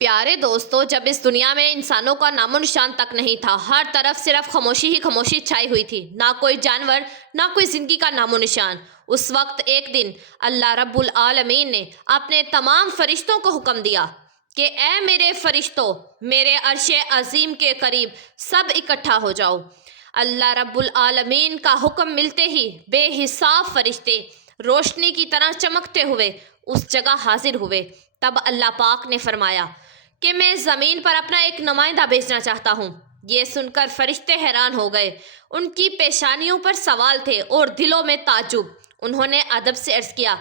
پیارے دوستو، جب اس دنیا میں انسانوں کا نام و نشان تک نہیں تھا، ہر طرف صرف خاموشی ہی خاموشی چھائی ہوئی تھی، نہ کوئی جانور، نہ کوئی زندگی کا نام و نشان۔ اس وقت ایک دن اللہ رب العالمین نے اپنے تمام فرشتوں کو حکم دیا کہ اے میرے فرشتوں، میرے عرش عظیم کے قریب سب اکٹھا ہو جاؤ۔ اللہ رب العالمین کا حکم ملتے ہی بے حساب فرشتے روشنی کی طرح چمکتے ہوئے اس جگہ حاضر ہوئے۔ تب اللہ پاک نے فرمایا کہ میں زمین پر اپنا ایک نمائندہ بھیجنا چاہتا ہوں۔ یہ سن کر فرشتے حیران ہو گئے، ان کی پیشانیوں پر سوال تھے اور دلوں میں تعجب۔ انہوں نے ادب سے عرض کیا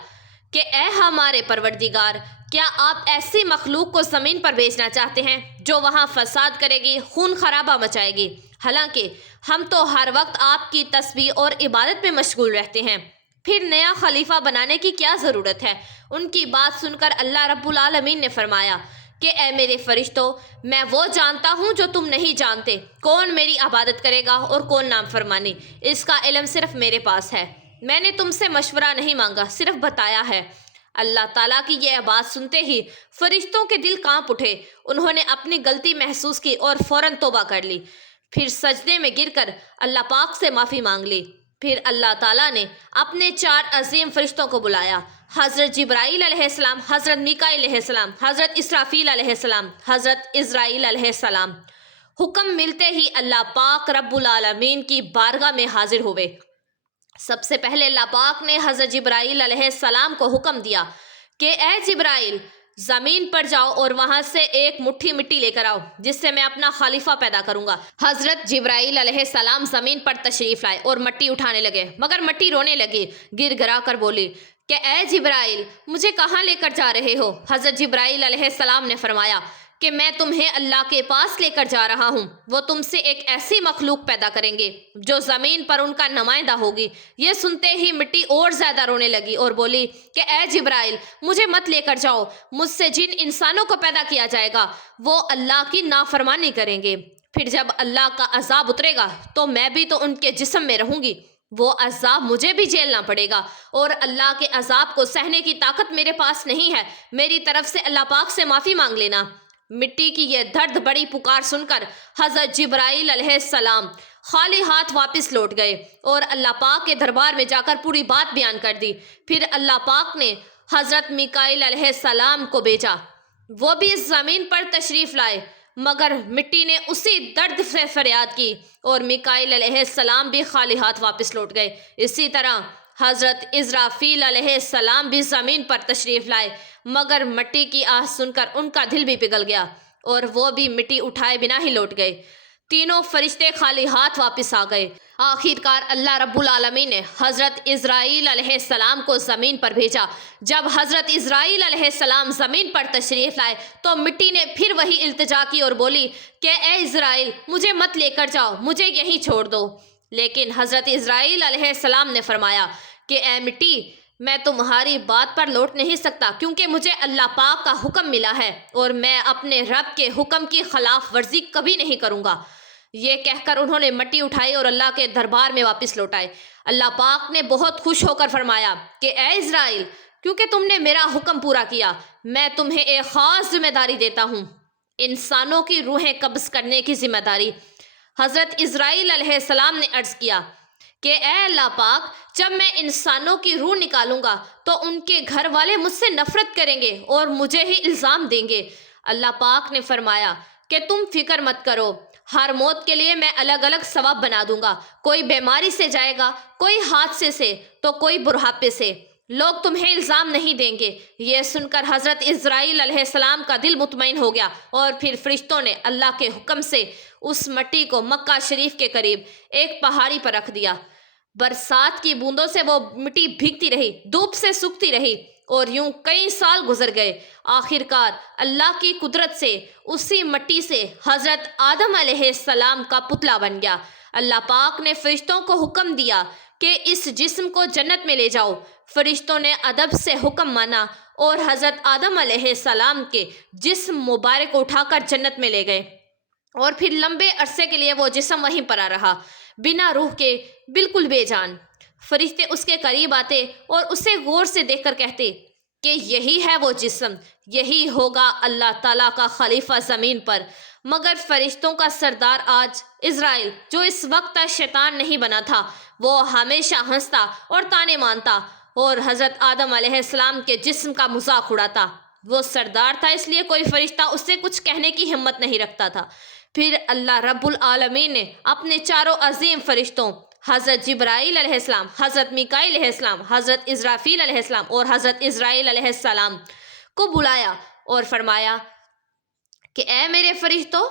کہ اے ہمارے پروردگار، کیا آپ ایسی مخلوق کو زمین پر بھیجنا چاہتے ہیں جو وہاں فساد کرے گی، خون خرابہ مچائے گی؟ حالانکہ ہم تو ہر وقت آپ کی تسبیح اور عبادت میں مشغول رہتے ہیں، پھر نیا خلیفہ بنانے کی کیا ضرورت ہے؟ ان کی بات سن کر اللہ رب العالمین نے فرمایا کہ اے میرے فرشتوں، میں وہ جانتا ہوں جو تم نہیں جانتے، کون میری عبادت کرے گا اور کون نافرمانی۔ اس کا علم صرف میرے پاس ہے، میں نے تم سے مشورہ نہیں مانگا، صرف بتایا ہے۔ اللہ تعالیٰ کی یہ بات سنتے ہی فرشتوں کے دل کانپ اٹھے، انہوں نے اپنی غلطی محسوس کی اور فوراً توبہ کر لی، پھر سجدے میں گر کر اللہ پاک سے معافی مانگ لی۔ پھر اللہ تعالیٰ نے اپنے 4 عظیم فرشتوں کو بلایا، حضرت جبرائیل علیہ السلام، حضرت میکائیل علیہ السلام، حضرت اسرافیل علیہ السلام، حضرت عزرائیل علیہ السلام۔ حکم ملتے ہی اللہ پاک رب العالمین کی بارگاہ میں حاضر ہوئے۔ سب سے پہلے اللہ پاک نے حضرت جبرائیل علیہ السلام کو حکم دیا کہ اے جبرائیل، زمین پر جاؤ اور وہاں سے ایک مٹھی مٹی لے کر آؤ جس سے میں اپنا خلیفہ پیدا کروں گا۔ حضرت جبرائیل علیہ السلام زمین پر تشریف لائے اور مٹی اٹھانے لگے، مگر مٹی رونے لگی، گر گرا کر بولی کہ اے جبرائیل، مجھے کہاں لے کر جا رہے ہو؟ حضرت جبرائیل علیہ السلام نے فرمایا کہ میں تمہیں اللہ کے پاس لے کر جا رہا ہوں، وہ تم سے ایک ایسی مخلوق پیدا کریں گے جو زمین پر ان کا نمائندہ ہوگی۔ یہ سنتے ہی مٹی اور زیادہ رونے لگی اور بولی کہ اے جبرائیل، مجھے مت لے کر جاؤ، مجھ سے جن انسانوں کو پیدا کیا جائے گا وہ اللہ کی نافرمانی کریں گے، پھر جب اللہ کا عذاب اترے گا تو میں بھی تو ان کے جسم میں رہوں گی، وہ عذاب مجھے بھی جھیلنا پڑے گا، اور اللہ کے عذاب کو سہنے کی طاقت میرے پاس نہیں ہے، میری طرف سے اللہ پاک سے معافی مانگ لینا۔ مٹی کی یہ درد بڑی پکار سن کر حضرت جبرائیل علیہ السلام خالی ہاتھ واپس لوٹ گئے اور اللہ پاک کے دربار میں جا کر پوری بات بیان کر دی۔ پھر اللہ پاک نے حضرت میکائیل علیہ السلام کو بھیجا، وہ بھی اس زمین پر تشریف لائے، مگر مٹی نے اسی درد سے فریاد کی اور میکائیل علیہ السلام بھی خالی ہاتھ واپس لوٹ گئے۔ اسی طرح حضرت اسرافیل علیہ السلام بھی زمین پر تشریف لائے، مگر مٹی کی آہ سن کر ان کا دل بھی پگھل گیا اور وہ بھی مٹی اٹھائے بنا ہی لوٹ گئے۔ تینوں فرشتے خالی ہاتھ واپس آ گئے۔ آخر کار اللہ رب العالمین نے حضرت عزرائیل علیہ السلام کو زمین پر بھیجا۔ جب حضرت عزرائیل علیہ السلام زمین پر تشریف لائے تو مٹی نے پھر وہی التجا کی اور بولی کہ اے عزرائیل، مجھے مت لے کر جاؤ، مجھے یہیں چھوڑ دو۔ لیکن حضرت عزرائیل علیہ السلام نے فرمایا کہ اے مٹی، میں تمہاری بات پر لوٹ نہیں سکتا کیونکہ مجھے اللہ پاک کا حکم ملا ہے اور میں اپنے رب کے حکم کی خلاف ورزی کبھی نہیں کروں گا۔ یہ کہہ کر انہوں نے مٹی اٹھائی اور اللہ کے دربار میں واپس لوٹائے۔ اللہ پاک نے بہت خوش ہو کر فرمایا کہ اے اسرائیل، کیونکہ تم نے میرا حکم پورا کیا، میں تمہیں ایک خاص ذمہ داری دیتا ہوں، انسانوں کی روحیں قبض کرنے کی ذمہ داری۔ حضرت عزرائیل علیہ السلام نے عرض کیا کہ اے اللہ پاک، جب میں انسانوں کی روح نکالوں گا تو ان کے گھر والے مجھ سے نفرت کریں گے اور مجھے ہی الزام دیں گے۔ اللہ پاک نے فرمایا کہ تم فکر مت کرو، ہر موت کے لیے میں الگ الگ ثواب بنا دوں گا، کوئی بیماری سے جائے گا، کوئی حادثے سے تو کوئی بڑھاپے سے، لوگ تمہیں الزام نہیں دیں گے۔ یہ سن کر حضرت عزرائیل علیہ السلام کا دل مطمئن ہو گیا اور پھر فرشتوں نے اللہ کے حکم سے اس مٹی کو مکہ شریف کے قریب ایک پہاڑی پر رکھ دیا۔ برسات کی بوندوں سے وہ مٹی بھیگتی رہی، دھوپ سے سوکھتی رہی اور یوں کئی سال گزر گئے۔ آخر کار اللہ کی قدرت سے اسی مٹی سے حضرت آدم علیہ السلام کا پتلا بن گیا۔ اللہ پاک نے فرشتوں کو حکم دیا کہ اس جسم کو جنت میں لے جاؤ۔ فرشتوں نے ادب سے حکم مانا اور حضرت آدم علیہ السلام کے جسم مبارک کو اٹھا کر جنت میں لے گئے، اور پھر لمبے عرصے کے لیے وہ جسم وہیں پڑا رہا، بنا روح کے، بالکل بے جان۔ فرشتے اس کے قریب آتے اور اسے غور سے دیکھ کر کہتے کہ یہی ہے وہ جسم، یہی ہوگا اللہ تعالیٰ کا خلیفہ زمین پر۔ مگر فرشتوں کا سردار آج اسرائیل، جو اس وقت تک شیطان نہیں بنا تھا، وہ ہمیشہ ہنستا اور طعنے مارتا اور حضرت آدم علیہ السلام کے جسم کا مذاق اڑاتا۔ وہ سردار تھا، اس لیے کوئی فرشتہ اس سے کچھ کہنے کی ہمت نہیں رکھتا تھا۔ پھر اللہ رب العالمین نے اپنے چاروں عظیم فرشتوں حضرت جبرائیل علیہ السلام، حضرت میکائیل علیہ السلام، حضرت اسرافیل علیہ السلام اور حضرت اسرائیل علیہ السلام کو بلایا اور فرمایا کہ اے میرے فرشتوں،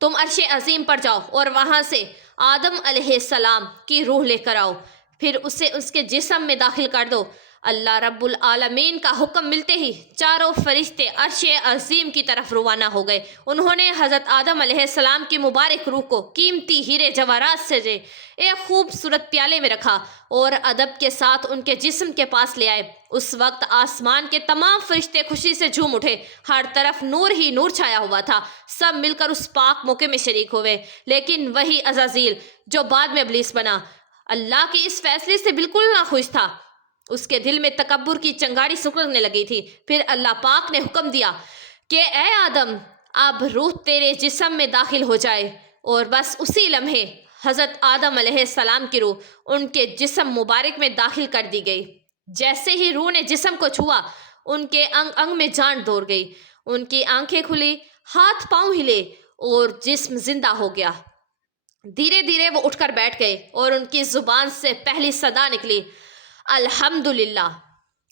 تم عرش عظیم پر جاؤ اور وہاں سے آدم علیہ السلام کی روح لے کر آؤ، پھر اسے اس کے جسم میں داخل کر دو۔ اللہ رب العالمین کا حکم ملتے ہی چاروں فرشتے عرش عظیم کی طرف روانہ ہو گئے۔ انہوں نے حضرت آدم علیہ السلام کی مبارک روح کو قیمتی ہیرے جواہرات سے ایک خوبصورت پیالے میں رکھا اور ادب کے ساتھ ان کے جسم کے پاس لے آئے۔ اس وقت آسمان کے تمام فرشتے خوشی سے جھوم اٹھے، ہر طرف نور ہی نور چھایا ہوا تھا۔ سب مل کر اس پاک موقع میں شریک ہوئے، لیکن وہی عزازیل جو بعد میں ابلیس بنا، اللہ کے اس فیصلے سے بالکل ناخوش تھا۔ اس کے دل میں تکبر کی چنگاڑی سکڑنے لگی تھی۔ پھر اللہ پاک نے حکم دیا کہ اے آدم، اب روح تیرے جسم میں داخل ہو جائے، اور بس اسی لمحے حضرت آدم علیہ السلام کی روح ان کے جسم مبارک میں داخل کر دی گئی۔ جیسے ہی روح نے جسم کو چھوا، ان کے انگ انگ میں جان دوڑ گئی، ان کی آنکھیں کھلی، ہاتھ پاؤں ہلے اور جسم زندہ ہو گیا۔ دھیرے دھیرے وہ اٹھ کر بیٹھ گئے اور ان کی زبان سے پہلی صدا نکلی، الحمدللہ۔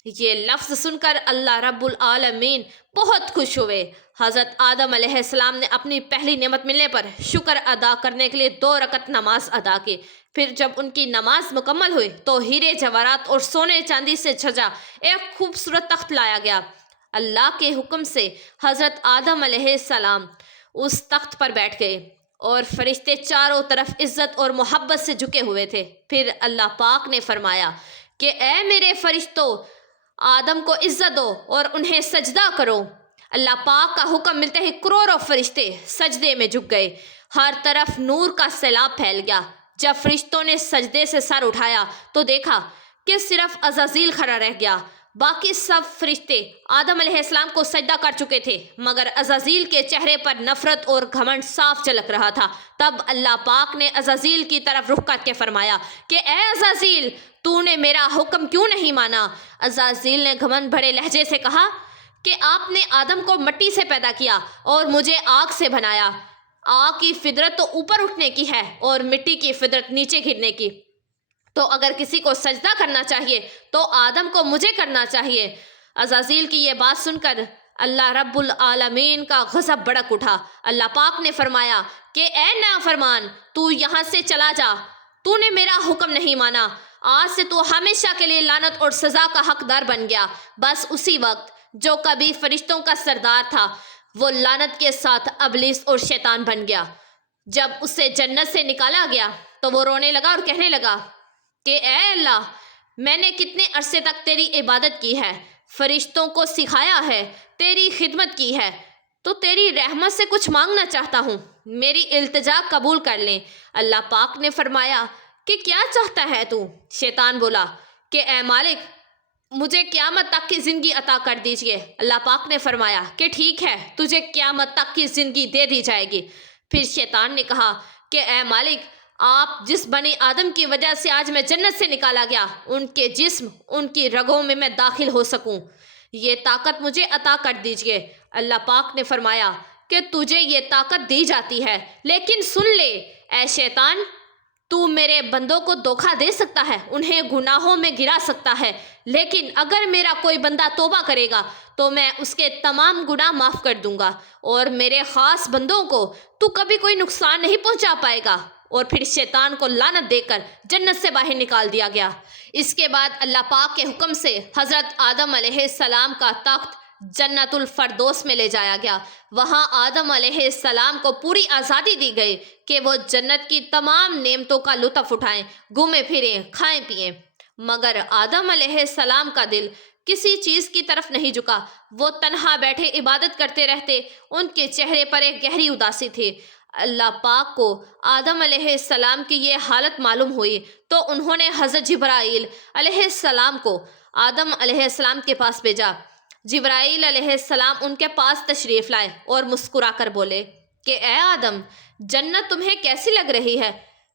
یہ لفظ سن کر اللہ رب العالمین بہت خوش ہوئے۔ حضرت آدم علیہ السلام نے اپنی پہلی نعمت ملنے پر شکر ادا کرنے کے لیے 2 رکعت نماز ادا کی۔ پھر جب ان کی نماز مکمل ہوئی تو ہیرے جواہرات اور سونے چاندی سے سجا ایک خوبصورت تخت لایا گیا۔ اللہ کے حکم سے حضرت آدم علیہ السلام اس تخت پر بیٹھ گئے اور فرشتے چاروں طرف عزت اور محبت سے جھکے ہوئے تھے۔ پھر اللہ پاک نے فرمایا کہ اے میرے فرشتوں، آدم کو عزت دو اور انہیں سجدہ کرو۔ اللہ پاک کا حکم ملتے ہی کروڑوں فرشتے سجدے میں جھک گئے، ہر طرف نور کا سیلاب پھیل گیا۔ جب فرشتوں نے سجدے سے سر اٹھایا تو دیکھا کہ صرف عزازیل کھڑا رہ گیا، باقی سب فرشتے آدم علیہ السلام کو سجدہ کر چکے تھے، مگر عزازیل کے چہرے پر نفرت اور گھمنڈ صاف جھلک رہا تھا۔ تب اللہ پاک نے عزازیل کی طرف رخ کر کے فرمایا کہ اے عزازیل، تو نے میرا حکم کیوں نہیں مانا؟ عزازیل نے گھمنڈ بھرے لہجے سے کہا کہ آپ نے آدم کو مٹی سے پیدا کیا اور مجھے آگ سے بنایا۔ آگ کی فطرت تو اوپر اٹھنے کی ہے اور مٹی کی فطرت نیچے گرنے کی، تو اگر کسی کو سجدہ کرنا چاہیے تو آدم کو مجھے کرنا چاہیے۔ عزازیل کی یہ بات سن کر اللہ رب العالمین کا غضب بھڑک اٹھا۔ اللہ پاک نے فرمایا کہ اے نافرمان، تو یہاں سے چلا جا، تو نے میرا حکم نہیں مانا، آج سے تو ہمیشہ کے لیے لعنت اور سزا کا حقدار بن گیا۔ بس اسی وقت جو کبھی فرشتوں کا سردار تھا، وہ لعنت کے ساتھ ابلیس اور شیطان بن گیا۔ جب اسے جنت سے نکالا گیا تو وہ رونے لگا اور کہنے لگا کہ اے اللہ، میں نے کتنے عرصے تک تیری عبادت کی ہے، فرشتوں کو سکھایا ہے، تیری خدمت کی ہے، تو تیری رحمت سے کچھ مانگنا چاہتا ہوں، میری التجا قبول کر لیں۔ اللہ پاک نے فرمایا کہ کیا چاہتا ہے تو؟ شیطان بولا کہ اے مالک، مجھے قیامت تک کی زندگی عطا کر دیجئے۔ اللہ پاک نے فرمایا کہ ٹھیک ہے، تجھے قیامت تک کی زندگی دے دی جائے گی۔ پھر شیطان نے کہا کہ اے مالک، آپ جس بنی آدم کی وجہ سے آج میں جنت سے نکالا گیا، ان کے جسم، ان کی رگوں میں داخل ہو سکوں، یہ طاقت مجھے عطا کر دیجئے۔ اللہ پاک نے فرمایا کہ تجھے یہ طاقت دی جاتی ہے، لیکن سن لے اے شیطان، تو میرے بندوں کو دھوکہ دے سکتا ہے، انہیں گناہوں میں گرا سکتا ہے، لیکن اگر میرا کوئی بندہ توبہ کرے گا تو میں اس کے تمام گناہ معاف کر دوں گا، اور میرے خاص بندوں کو تو کبھی کوئی نقصان نہیں پہنچا پائے گا۔ اور پھر شیطان کو لعنت دے کر جنت سے باہر نکال دیا گیا۔ اس کے بعد اللہ پاک کے حکم سے حضرت آدم علیہ السلام کا تخت جنت الفردوس میں لے جایا گیا۔ وہاں آدم علیہ السلام کو پوری آزادی دی گئی کہ وہ جنت کی تمام نعمتوں کا لطف اٹھائیں، گھومیں پھریں، کھائیں پئیں۔ مگر آدم علیہ السلام کا دل کسی چیز کی طرف نہیں جھکا، وہ تنہا بیٹھے عبادت کرتے رہتے، ان کے چہرے پر ایک گہری اداسی تھی۔ اللہ پاک کو آدم علیہ السلام کی یہ حالت معلوم ہوئی تو انہوں نے حضرت جبرائیل علیہ السلام کو آدم علیہ السلام کے پاس بھیجا۔ جبرائیل علیہ السلام ان کے پاس تشریف لائے اور مسکرا کر بولے کہ اے آدم، جنت تمہیں کیسی لگ رہی ہے؟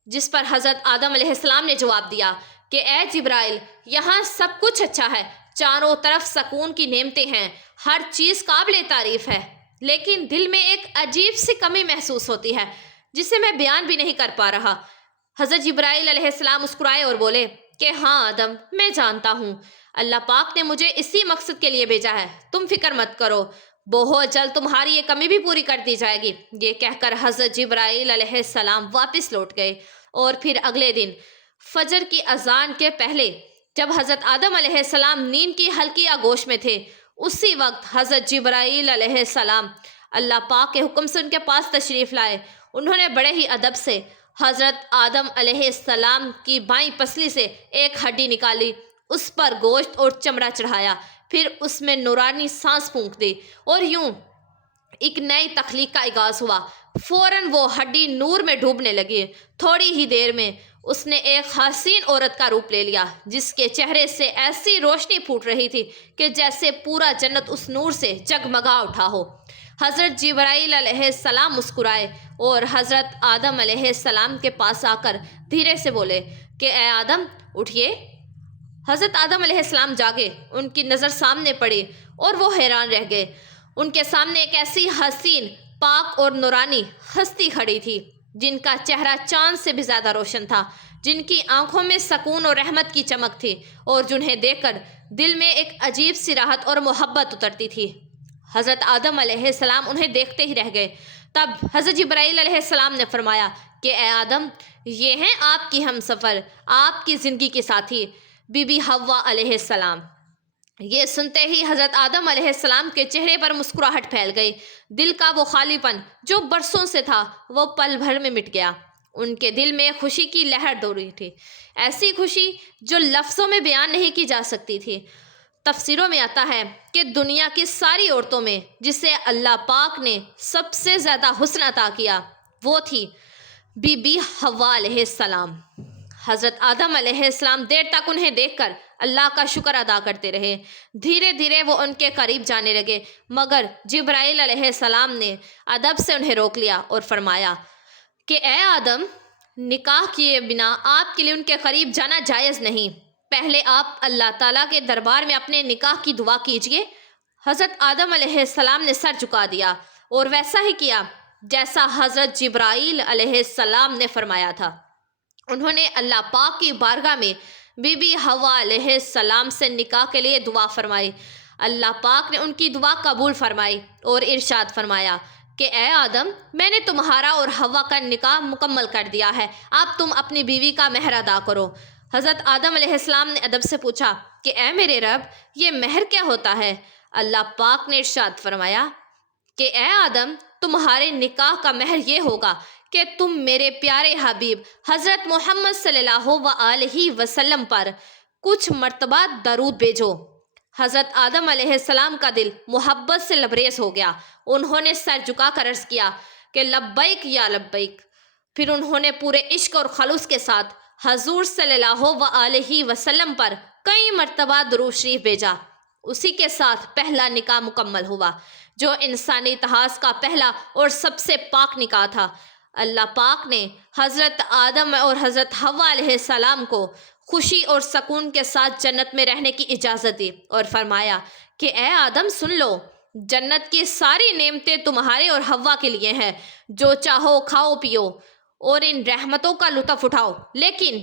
جس پر حضرت آدم علیہ السلام نے جواب دیا کہ اے جبرائیل، یہاں سب کچھ اچھا ہے، چاروں طرف سکون کی نعمتیں ہیں، ہر چیز قابل تعریف ہے، لیکن دل میں ایک عجیب سی کمی محسوس ہوتی ہے جسے میں بیان بھی نہیں کر پا رہا۔ حضرت جبرائیل علیہ السلام مسکرائے اور بولے کہ ہاں آدم، میں جانتا ہوں، اللہ پاک نے مجھے اسی مقصد کے لیے بھیجا ہے، تم فکر مت کرو، بہت جلد تمہاری یہ کمی بھی پوری کر دی جائے گی۔ یہ کہہ کر حضرت جبرائیل علیہ السلام واپس لوٹ گئے، اور پھر اگلے دن فجر کی اذان کے پہلے جب حضرت آدم علیہ السلام نیند کی ہلکی آغوش میں تھے، اسی وقت حضرت جبرائیل علیہ السلام اللہ پاک کے حکم سے ان کے پاس تشریف لائے۔ انہوں نے بڑے ہی ادب سے حضرت آدم علیہ السلام کی بائیں پسلی سے ایک ہڈی نکالی، اس پر گوشت اور چمڑا چڑھایا، پھر اس میں نورانی سانس پھونک دی اور یوں ایک نئی تخلیق کا آغاز ہوا۔ فوراً وہ ہڈی نور میں ڈوبنے لگی۔ تھوڑی ہی دیر میں اس نے ایک حسین عورت کا روپ لے لیا، جس کے چہرے سے ایسی روشنی پھوٹ رہی تھی کہ جیسے پورا جنت اس نور سے جگمگا اٹھا ہو۔ حضرت جبرائیل علیہ السلام مسکرائے اور حضرت آدم علیہ السلام کے پاس آ کر دھیرے سے بولے کہ اے آدم، اٹھئے۔ حضرت آدم علیہ السلام جاگے، ان کی نظر سامنے پڑی اور وہ حیران رہ گئے۔ ان کے سامنے ایک ایسی حسین، پاک اور نورانی ہستی کھڑی تھی جن کا چہرہ چاند سے بھی زیادہ روشن تھا، جن کی آنکھوں میں سکون اور رحمت کی چمک تھی، اور جنہیں دیکھ کر دل میں ایک عجیب سی راحت اور محبت اترتی تھی۔ حضرت آدم علیہ السلام انہیں دیکھتے ہی رہ گئے۔ تب حضرت جبرائیل علیہ السلام نے فرمایا کہ اے آدم، یہ ہیں آپ کی ہمسفر، آپ کی زندگی کے ساتھی، بی بی حوا علیہ السلام۔ یہ سنتے ہی حضرت آدم علیہ السلام کے چہرے پر مسکراہٹ پھیل گئی۔ دل کا وہ خالی پن جو برسوں سے تھا، وہ پل بھر میں مٹ گیا۔ ان کے دل میں خوشی کی لہر دوڑ رہی تھی، ایسی خوشی جو لفظوں میں بیان نہیں کی جا سکتی تھی۔ تفسیروں میں آتا ہے کہ دنیا کی ساری عورتوں میں جسے اللہ پاک نے سب سے زیادہ حسن عطا کیا، وہ تھی بی بی حوا علیہ السلام۔ حضرت آدم علیہ السلام دیر تک انہیں دیکھ کر اللہ کا شکر ادا کرتے رہے۔ دھیرے دھیرے وہ ان کے قریب جانے لگے، مگر جبرائیل علیہ السلام نے ادب سے انہیں روک لیا اور فرمایا کہ اے آدم، نکاح کیے بنا آپ کے لیے ان کے قریب جانا جائز نہیں، پہلے آپ اللہ تعالیٰ کے دربار میں اپنے نکاح کی دعا کیجئے۔ حضرت آدم علیہ السلام نے سر جھکا دیا اور ویسا ہی کیا جیسا حضرت جبرائیل علیہ السلام نے فرمایا تھا۔ انہوں نے اللہ پاک کی بارگاہ میں بی بی حوا علیہ السلام سے نکاح کے لیے دعا فرمائی۔ اللہ پاک نے ان کی دعا قبول فرمائی اور ارشاد فرمایا کہ اے آدم، میں نے تمہارا اور حوا کا نکاح مکمل کر دیا ہے، اب تم اپنی بیوی کا مہر ادا کرو۔ حضرت آدم علیہ السلام نے ادب سے پوچھا کہ اے میرے رب، یہ مہر کیا ہوتا ہے؟ اللہ پاک نے ارشاد فرمایا کہ اے آدم، تمہارے نکاح کا مہر یہ ہوگا کہ تم میرے پیارے حبیب حضرت محمد صلی اللہ علیہ وسلم پر کچھ مرتبہ درود بھیجو۔ حضرت آدم علیہ السلام کا دل محبت سے لبریز ہو گیا۔ انہوں نے سر جھکا کر عرض کیا کہ لبیک یا لبیک۔ پھر انہوں نے پورے عشق اور خلوص کے ساتھ حضور صلی اللہ علیہ وسلم پر کئی مرتبہ درود شریف بھیجا۔ اسی کے ساتھ پہلا نکاح مکمل ہوا، جو انسانی اتحاد کا پہلا اور سب سے پاک نکاح تھا۔ اللہ پاک نے حضرت آدم اور حضرت حوا علیہ السلام کو خوشی اور سکون کے ساتھ جنت میں رہنے کی اجازت دی اور فرمایا کہ اے آدم، سن لو، جنت کی ساری نعمتیں تمہارے اور حوا کے لیے ہیں، جو چاہو کھاؤ پیو اور ان رحمتوں کا لطف اٹھاؤ، لیکن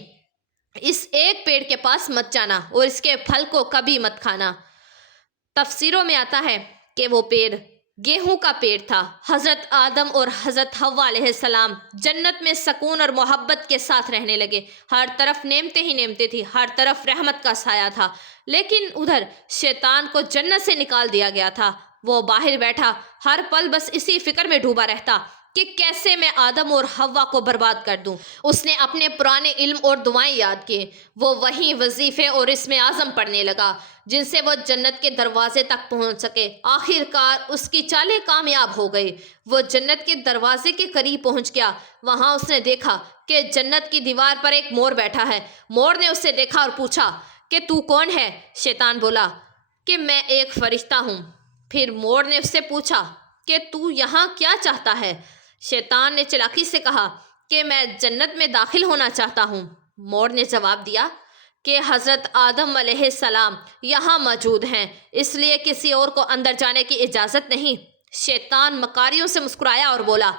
اس ایک پیڑ کے پاس مت جانا اور اس کے پھل کو کبھی مت کھانا۔ تفسیروں میں آتا ہے کہ وہ پیڑ گیہوں کا پیڑ تھا۔ حضرت آدم اور حضرت حوا علیہ السلام جنت میں سکون اور محبت کے ساتھ رہنے لگے۔ ہر طرف نعمتیں ہی نعمتیں تھی، ہر طرف رحمت کا سایہ تھا، لیکن ادھر شیطان کو جنت سے نکال دیا گیا تھا۔ وہ باہر بیٹھا ہر پل بس اسی فکر میں ڈوبا رہتا کہ کیسے میں آدم اور حوا کو برباد کر دوں۔ اس نے اپنے پرانے علم اور دعائیں یاد کی، وہ وہیں وظیفے اور اسم اعظم پڑھنے لگا جن سے وہ جنت کے دروازے تک پہنچ سکے۔ آخر کار اس کی چالیں کامیاب ہو گئی۔ وہ جنت کے دروازے کے قریب پہنچ گیا۔ وہاں اس نے دیکھا کہ جنت کی دیوار پر ایک مور بیٹھا ہے۔ مور نے اسے دیکھا اور پوچھا کہ تو کون ہے؟ شیطان بولا کہ میں ایک فرشتہ ہوں۔ پھر مور نے اس سے پوچھا کہ تو یہاں کیا چاہتا ہے؟ شیطان نے چلاکی سے کہا کہ میں جنت میں داخل ہونا چاہتا ہوں۔ مور نے جواب دیا کہ حضرت آدم علیہ السلام یہاں موجود ہیں، اس لیے کسی اور کو اندر جانے کی اجازت نہیں۔ شیطان مکاریوں سے مسکرایا اور بولا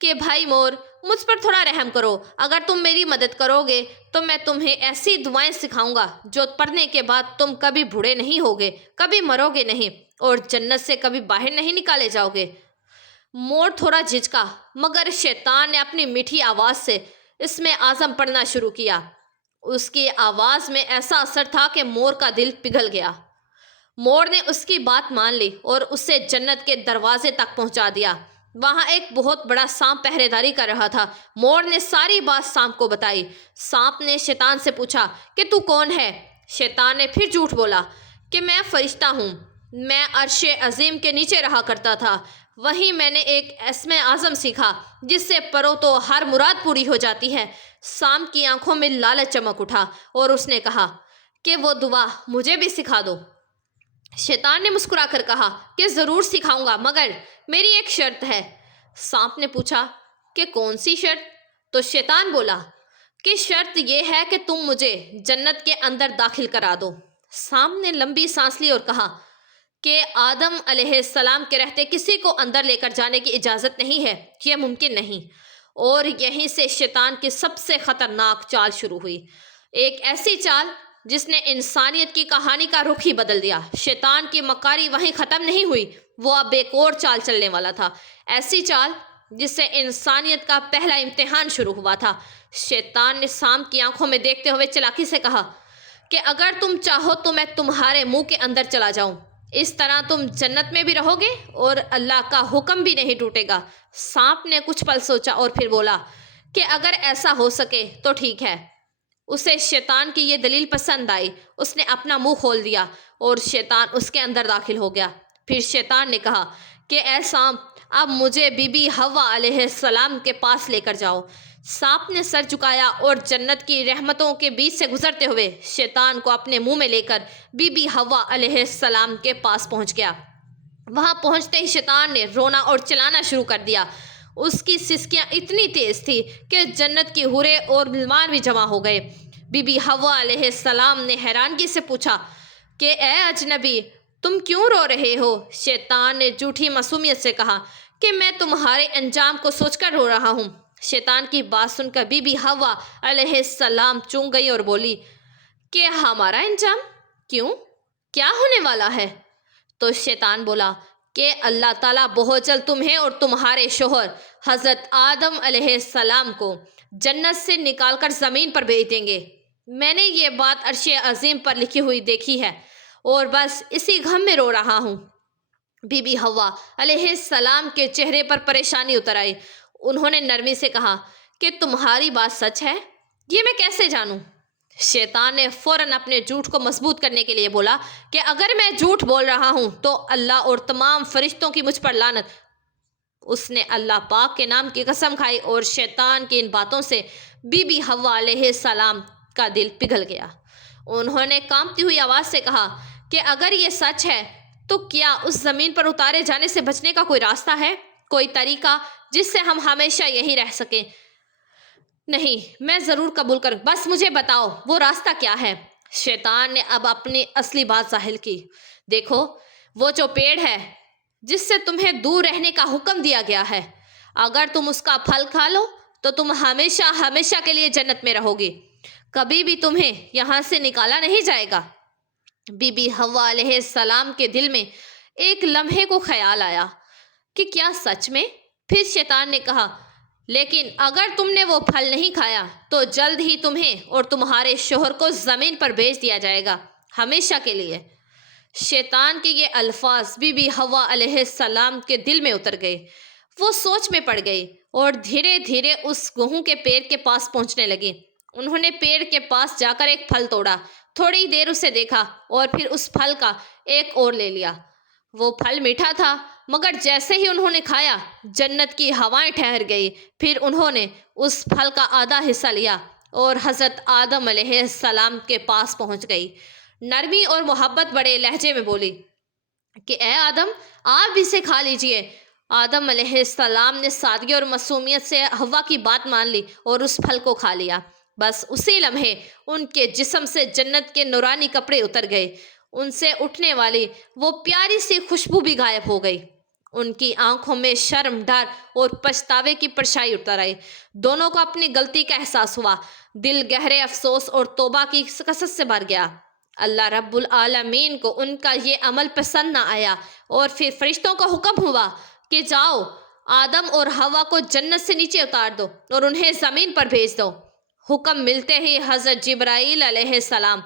کہ بھائی مور، مجھ پر تھوڑا رحم کرو۔ اگر تم میری مدد کرو گے تو میں تمہیں ایسی دعائیں سکھاؤں گا جو پڑھنے کے بعد تم کبھی بوڑھے نہیں ہوگے، کبھی مرو گے نہیں اور جنت سے کبھی باہر نہیں نکالے جاؤ گے۔ مور تھوڑا جھجکا، مگر شیطان نے اپنی میٹھی آواز سے اس میں اعظم پڑھنا شروع کیا۔ اس کی آواز میں ایسا اثر تھا کہ مور کا دل پگھل گیا۔ مور نے اس کی بات مان لی اور اسے جنت کے دروازے تک پہنچا دیا۔ وہاں ایک بہت بڑا سانپ پہرے داری کر رہا تھا۔ مور نے ساری بات سانپ کو بتائی۔ سانپ نے شیطان سے پوچھا کہ تو کون ہے؟ شیطان نے پھر جھوٹ بولا کہ میں فرشتہ ہوں، میں عرش عظیم کے نیچے رہا کرتا تھا، وہیں میں نے ایک اسم اعظم سیکھا جس سے پڑھو تو ہر مراد پوری ہو جاتی ہے۔ سانپ کی آنکھوں میں لالچ چمک اٹھا اور اس نے کہا کہ وہ دعا مجھے بھی سکھا دو۔ شیطان نے مسکرا کر کہا کہ ضرور سکھاؤں گا، مگر میری ایک شرط ہے۔ سانپ نے پوچھا کہ کون سی شرط؟ تو شیطان بولا کہ شرط یہ ہے کہ تم مجھے جنت کے اندر داخل کرا دو۔ سانپ نے لمبی سانس لی اور کہا کہ آدم علیہ السلام کے رہتے کسی کو اندر لے کر جانے کی اجازت نہیں ہے، یہ ممکن نہیں۔ اور یہیں سے شیطان کی سب سے خطرناک چال شروع ہوئی، ایک ایسی چال جس نے انسانیت کی کہانی کا رخ ہی بدل دیا۔ شیطان کی مکاری وہیں ختم نہیں ہوئی، وہ اب ایک اور چال چلنے والا تھا، ایسی چال جس سے انسانیت کا پہلا امتحان شروع ہوا تھا۔ شیطان نے سانپ کی آنکھوں میں دیکھتے ہوئے چلاکی سے کہا کہ اگر تم چاہو تو میں تمہارے منہ کے اندر چلا جاؤں، اس طرح تم جنت میں بھی رہو گے اور اللہ کا حکم بھی نہیں ٹوٹے گا۔ سانپ نے کچھ پل سوچا اور پھر بولا کہ اگر ایسا ہو سکے تو ٹھیک ہے۔ اسے شیطان کی یہ دلیل پسند آئی، اس نے اپنا منہ کھول دیا اور شیطان اس کے اندر داخل ہو گیا۔ پھر شیطان نے کہا کہ اے سانپ، اب مجھے بی بی حوا علیہ السلام کے پاس لے کر جاؤ۔ سانپ نے سر جھکایا اور جنت کی رحمتوں کے بیچ سے گزرتے ہوئے شیطان کو اپنے منہ میں لے کر بی بی حوا علیہ السلام کے پاس پہنچ گیا۔ وہاں پہنچتے ہی شیطان نے رونا اور چلانا شروع کر دیا۔ اس کی سسکیاں اتنی تیز تھی کہ جنت کی حوریں اور ملمان بھی جمع ہو گئے۔ بی بی حوا علیہ السلام نے حیرانگی سے پوچھا کہ اے اجنبی، تم کیوں رو رہے ہو؟ شیطان نے جھوٹی معصومیت سے کہا کہ میں تمہارے انجام کو سوچ کر رو رہا ہوں۔ شیطان کی بات سن کر بی بی حوا علیہ السلام چونک گئی اور بولی کہ ہمارا انجام؟ کیوں؟ کیا ہونے والا ہے؟ تو شیطان بولا کہ اللہ تعالیٰ بہت جلد تمہیں اور تمہارے شوہر حضرت آدم علیہ السلام کو جنت سے نکال کر زمین پر بھیج دیں گے۔ میں نے یہ بات عرش عظیم پر لکھی ہوئی دیکھی ہے اور بس اسی غم میں رو رہا ہوں۔ بی بی حوا علیہ السلام کے چہرے پر پریشانی اتر آئی۔ انہوں نے نرمی سے کہا کہ تمہاری بات سچ ہے؟ یہ میں کیسے جانوں؟ شیطان نے فوراً اپنے جھوٹ کو مضبوط کرنے کے لیے بولا کہ اگر میں جھوٹ بول رہا ہوں تو اللہ اور تمام فرشتوں کی مجھ پر لعنت۔ اس نے اللہ پاک کے نام کی قسم کھائی اور شیطان کی ان باتوں سے بی بی حوا علیہ السلام کا دل پگھل گیا۔ انہوں نے کانپتی ہوئی آواز سے کہا کہ اگر یہ سچ ہے تو کیا اس زمین پر اتارے جانے سے بچنے کا کوئی راستہ ہے، کوئی طریقہ جس سے ہم ہمیشہ یہی رہ سکیں؟ نہیں، میں ضرور قبول کروں، بس مجھے بتاؤ وہ راستہ کیا ہے۔ شیطان نے اب اپنی اصلی بات ظاہر کی۔ دیکھو، وہ جو پیڑ ہے جس سے تمہیں دور رہنے کا حکم دیا گیا ہے، اگر تم اس کا پھل کھا لو تو تم ہمیشہ ہمیشہ کے لیے جنت میں رہو گی، کبھی بھی تمہیں یہاں سے نکالا نہیں جائے گا۔ بی بی حوا علیہ السلام کے دل میں ایک لمحے کو خیال آیا کہ کیا سچ میں؟ پھر شیطان نے کہا لیکن اگر تم نے وہ پھل نہیں کھایا تو جلد ہی تمہیں اور تمہارے شوہر کو زمین پر بھیج دیا جائے گا، ہمیشہ کے لیے۔ شیطان کے یہ الفاظ بی بی حوا علیہ السلام کے دل میں اتر گئے۔ وہ سوچ میں پڑ گئی اور دھیرے دھیرے اس گہوں کے پیڑ کے پاس پہنچنے لگی۔ انہوں نے پیڑ کے پاس جا کر ایک پھل توڑا، تھوڑی دیر اسے دیکھا اور پھر اس پھل کا ایک اور لے لیا۔ وہ پھل میٹھا تھا، مگر جیسے ہی انہوں نے کھایا جنت کی ہوائیں ٹھہر گئی۔ پھر انہوں نے اس پھل کا آدھا حصہ لیا اور حضرت آدم علیہ السلام کے پاس پہنچ گئی۔ نرمی اور محبت بڑے لہجے میں بولی کہ اے آدم، آپ بھی اسے کھا لیجئے۔ آدم علیہ السلام نے سادگی اور معصومیت سے حوا کی بات مان لی اور اس پھل کو کھا لیا۔ بس اسی لمحے ان کے جسم سے جنت کے نورانی کپڑے اتر گئے، ان سے اٹھنے والی وہ پیاری سی خوشبو بھی غائب ہو گئی۔ ان کی آنکھوں میں شرم، ڈر اور پچھتاوے کی پرچھائی اتر آئی۔ دونوں کو اپنی غلطی کا احساس ہوا، دل گہرے افسوس اور توبہ کی کثرت سے بھر گیا۔ اللہ رب العالمین کو ان کا یہ عمل پسند نہ آیا اور پھر فرشتوں کو حکم ہوا کہ جاؤ، آدم اور حوا کو جنت سے نیچے اتار دو اور انہیں زمین پر بھیج دو۔ حکم ملتے ہی حضرت جبرائیل علیہ السلام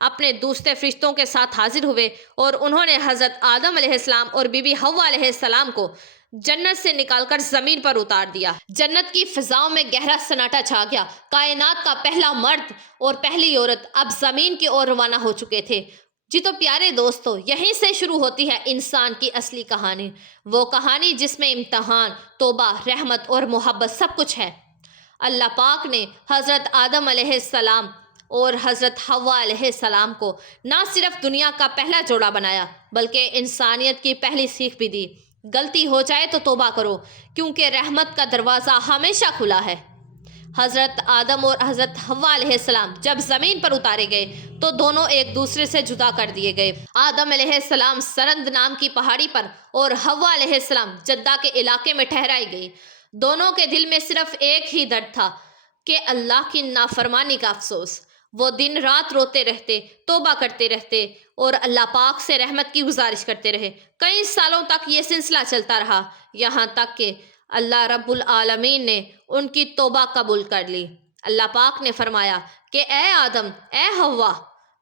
اپنے دوسرے فرشتوں کے ساتھ حاضر ہوئے اور انہوں نے حضرت آدم علیہ السلام اور بی بی حوا علیہ السلام کو جنت سے نکال کر زمین پر اتار دیا۔ جنت کی فضاؤں میں گہرا سناٹا چھا گیا۔ کائنات کا پہلا مرد اور پہلی عورت اب زمین کی اور روانہ ہو چکے تھے۔ جی تو پیارے دوستو، یہیں سے شروع ہوتی ہے انسان کی اصلی کہانی، وہ کہانی جس میں امتحان، توبہ، رحمت اور محبت سب کچھ ہے۔ اللہ پاک نے حضرت آدم علیہ السلام اور حضرت حوا علیہ السلام کو نہ صرف دنیا کا پہلا جوڑا بنایا بلکہ انسانیت کی پہلی سیکھ بھی دی۔ غلطی ہو جائے تو توبہ کرو، کیونکہ رحمت کا دروازہ ہمیشہ کھلا ہے۔ حضرت آدم اور حضرت حوا علیہ السلام جب زمین پر اتارے گئے تو دونوں ایک دوسرے سے جدا کر دیے گئے۔ آدم علیہ السلام سرند نام کی پہاڑی پر اور حوا علیہ السلام جدہ کے علاقے میں ٹھہرائی گئی۔ دونوں کے دل میں صرف ایک ہی درد تھا کہ اللہ کی نافرمانی کا افسوس۔ وہ دن رات روتے رہتے، توبہ کرتے رہتے اور اللہ پاک سے رحمت کی گزارش کرتے رہے۔ کئی سالوں تک یہ سلسلہ چلتا رہا، یہاں تک کہ اللہ رب العالمین نے ان کی توبہ قبول کر لی۔ اللہ پاک نے فرمایا کہ اے آدم، اے حوا،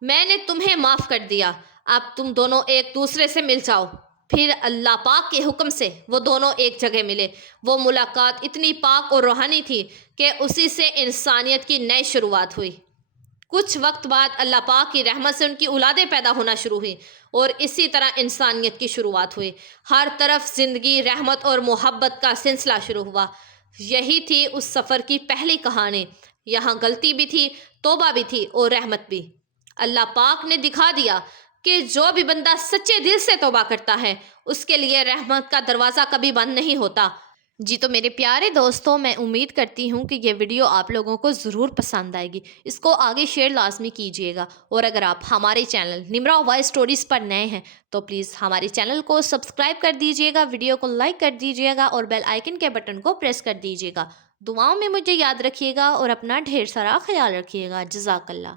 میں نے تمہیں معاف کر دیا، اب تم دونوں ایک دوسرے سے مل جاؤ۔ پھر اللہ پاک کے حکم سے وہ دونوں ایک جگہ ملے۔ وہ ملاقات اتنی پاک اور روحانی تھی کہ اسی سے انسانیت کی نئی شروعات ہوئی۔ کچھ وقت بعد اللہ پاک کی رحمت سے ان کی اولادیں پیدا ہونا شروع ہوئی اور اسی طرح انسانیت کی شروعات ہوئی۔ ہر طرف زندگی، رحمت اور محبت کا سلسلہ شروع ہوا۔ یہی تھی اس سفر کی پہلی کہانی۔ یہاں غلطی بھی تھی، توبہ بھی تھی اور رحمت بھی۔ اللہ پاک نے دکھا دیا کہ جو بھی بندہ سچے دل سے توبہ کرتا ہے اس کے لیے رحمت کا دروازہ کبھی بند نہیں ہوتا۔ جی تو میرے پیارے دوستوں، میں امید کرتی ہوں کہ یہ ویڈیو آپ لوگوں کو ضرور پسند آئے گی۔ اس کو آگے شیئر لازمی کیجیے گا، اور اگر آپ ہمارے چینل نمرا وائس اسٹوریز پر نئے ہیں تو پلیز ہمارے چینل کو سبسکرائب کر دیجیے گا، ویڈیو کو لائک کر دیجیے گا اور بیل آئیکن کے بٹن کو پریس کر دیجیے گا۔ دعاؤں میں مجھے یاد رکھیے گا اور اپنا ڈھیر سارا خیال رکھیے گا۔ جزاک اللہ۔